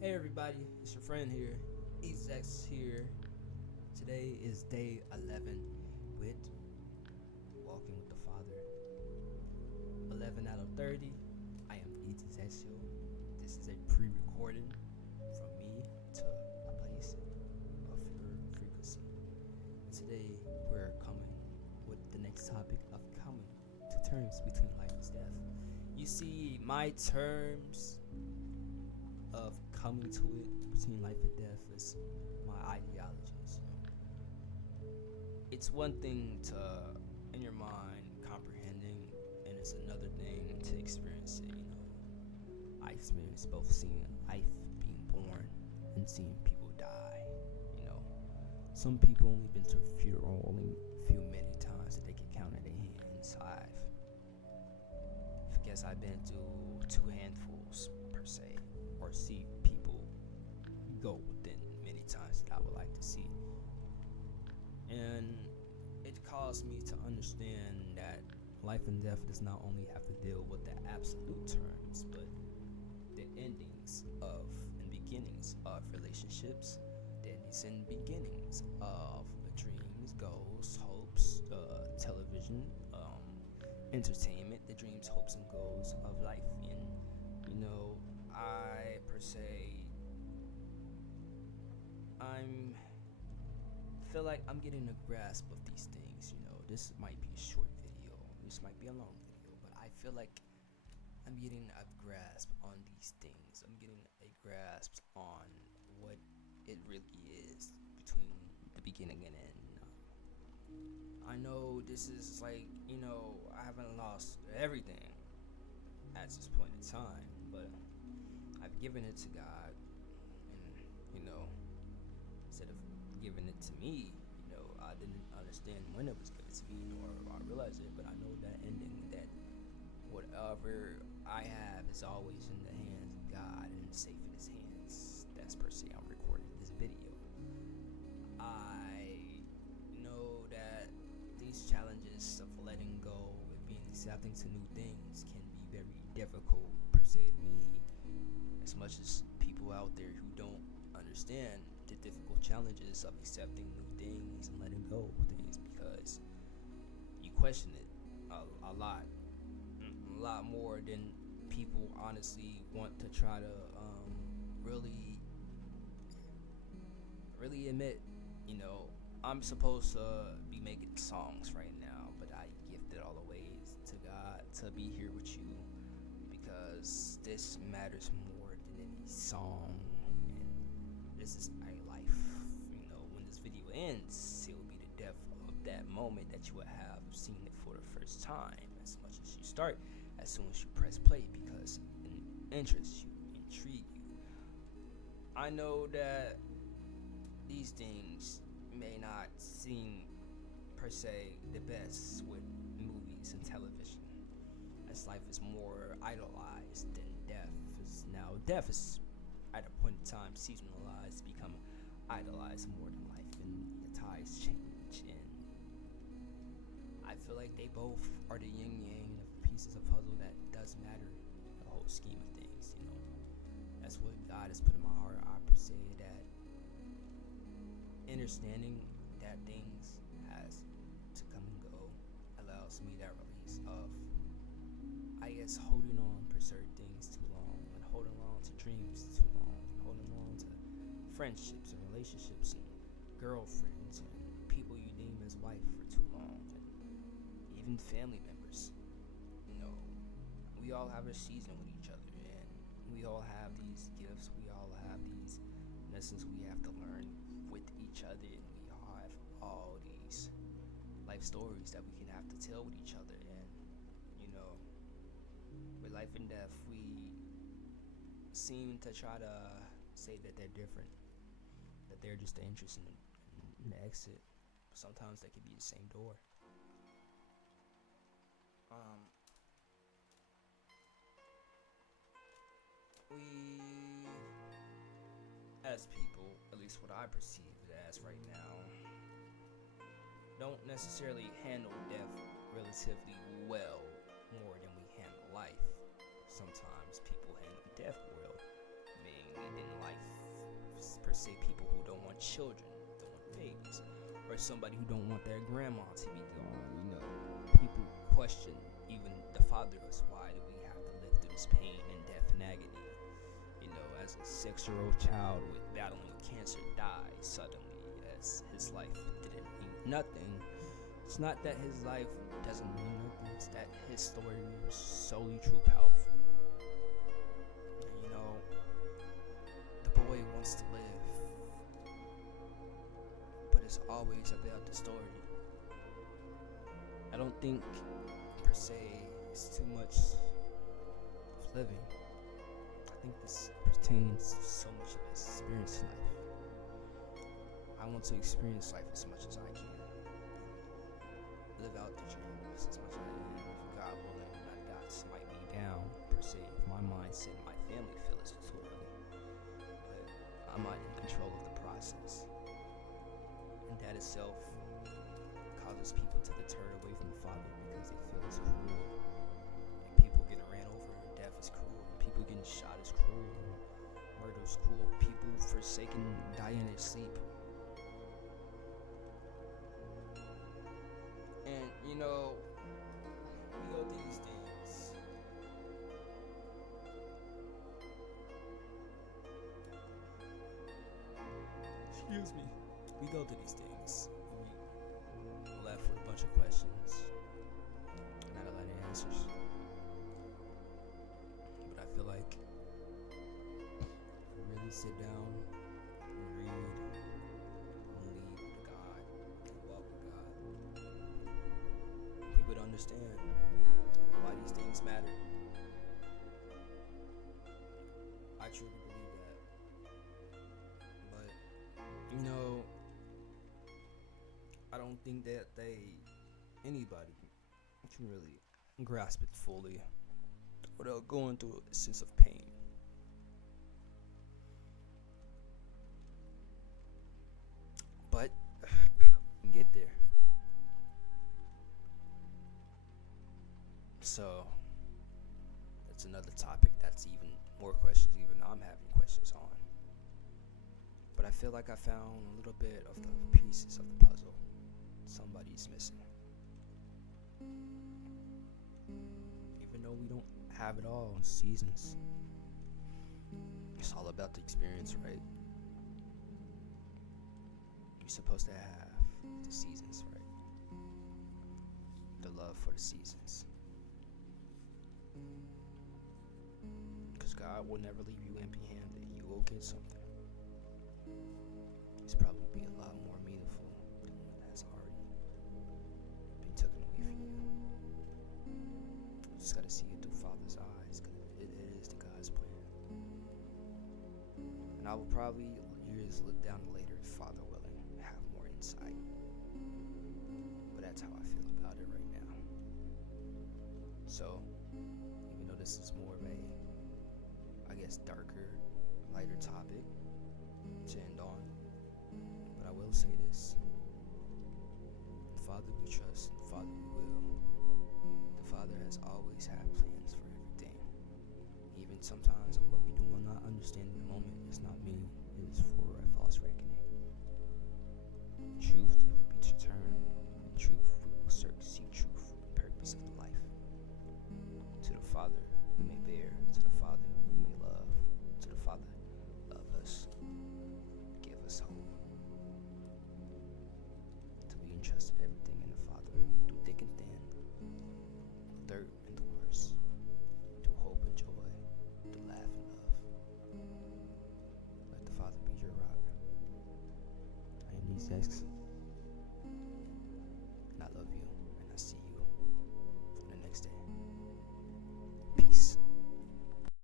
Hey everybody, it's your friend here, Aether Zexul here. Today is day 11 with Walking with the Father. 11 out of 30. I am Aether Zexul. This is a pre-recording from me to a place of your frequency. And today we're coming with the next topic of coming to terms between life and death. You see, my terms of coming to it between life and death is my ideologies. It's one thing to, in your mind, comprehending, and it's another thing to experience it. I experienced both seeing life being born and seeing people die. Some people only been to a funeral only few many times that they can count in their hands. I guess I've been to 2 handfuls per se, or see people go within many times that I would like to see. And it caused me to understand that life and death does not only have to deal with the absolute terms, but the endings of and beginnings of relationships, the endings and beginnings of dreams, goals, hopes, television, entertainment, the dreams, hopes, and goals of life. And I per se, I'm feel like I'm getting a grasp of these things. This might be a short video, this might be a long video, but I feel like I'm getting a grasp on these things. I'm getting a grasp on what it really is between the beginning and end. I know this is like, I haven't lost everything at this point in time, but I've given it to God, and instead of giving it to me, I didn't understand when it was given to me, nor I realized it, but I know that ending, that whatever I have is always in the hands of God and safe in His hands. That's per se I'm recording this video. I know that these challenges of letting go and being accepting to new things can be very difficult per se to me, as much as people out there who don't understand the difficult challenges of accepting new things and letting go of things, because you question it a lot more than people honestly want to try to really admit. I'm supposed to be making songs right now, but I gift it all away to God to be here with you, because this matters more than any song, and this is a life. When this video ends, it will be the death of that moment that you would have seen it for the first time, as much as you start, as soon as you press play, because it interests you, intrigue you. I know that these things may not seem per se the best with movies and television, as life is more idolized than death is. Now death is at a point in time seasonalized, become idolized more than life, and the tides change, and I feel like they both are the yin yang of pieces of puzzle that does matter in the whole scheme of things. That's what God has put in my heart. I per se that understanding that things has to come and go allows me that release of, I guess, holding on for certain things too long, and holding on to dreams too long, and holding on to friendships and relationships and girlfriends and people you deem as wife for too long, and even family members. We all have a season with each other, and we all have these gifts, we all have these lessons we have to learn with each other, and we all have all these life stories that we can have to tell with each other. And with life and death, we seem to try to say that they're different, that they're just the entrance and the exit. Sometimes they could be the same door. We, as people, at least what I perceive it as right now, don't necessarily handle death relatively well more than we handle life. Sometimes people handle death well, meaning in life, per se, people who don't want children, don't want babies, or somebody who don't want their grandma to be gone. You know, people question even the father of us. Why do we have to live through this pain and death and agony? You know, as a 6-year-old child with battling cancer dies suddenly, as his life didn't mean nothing. It's not that his life doesn't mean nothing, it's that his story was solely true powerful. And you know, the boy wants to live, but it's always about the story. I don't think, per se, it's too much of living. I think this pertains to so much of experience in life. I want to experience life as much as I can. Live out the dreams as much as I can. If God willing, not God smite me down, per se. If my mindset and my family feel it's too early. But I'm not in control of the process. And that itself causes people to deter away from the Father because they feel it's cruel. Like people getting ran over, death is cruel. People getting shot is cruel. Murder is cruel. People forsaken, dying in their sleep. And you know, we go through these things. Excuse me. We go through these things. We're left with a bunch of questions, not a lot of answers. But I feel like if we really sit down and read and lead with God and walk with God, we would understand why these things matter. I truly believe that. But, you know, I don't think that anybody can really grasp it fully without going through a sense of pain. But we can get there. So that's another topic that's even more questions, even I'm having questions on. But I feel like I found a little bit of the pieces of the puzzle somebody's missing. Even though we don't have it all in seasons, it's all about the experience, right? You're supposed to have the seasons, right? The love for the seasons. Because God will never leave you empty-handed. You will get something. It's probably be a lot more meaningful than what has already been taken away from you. You just gotta see it through Father's eyes, because it is the God's plan. And I will probably, years look down later, Father willing, have more insight. But that's how I feel about it right now. So, even though this is more of a, I guess, darker, lighter topic to end on, but I will say this: the Father we trust, the Father we will. The Father has always had plans for everything. Even sometimes what we do not understand in the moment is not me, it is for a false reckoning. Truth, it will be to turn, and truth, we will seek truth, the purpose of the life. To the Father we may bear, to the Father we may love, to the Father love us, give us hope. To be entrusted everything in the Father, through thick and thin, the dirt and the worst, through hope and joy, through laugh and love. Let the Father be your rock. I am Aether Zexul.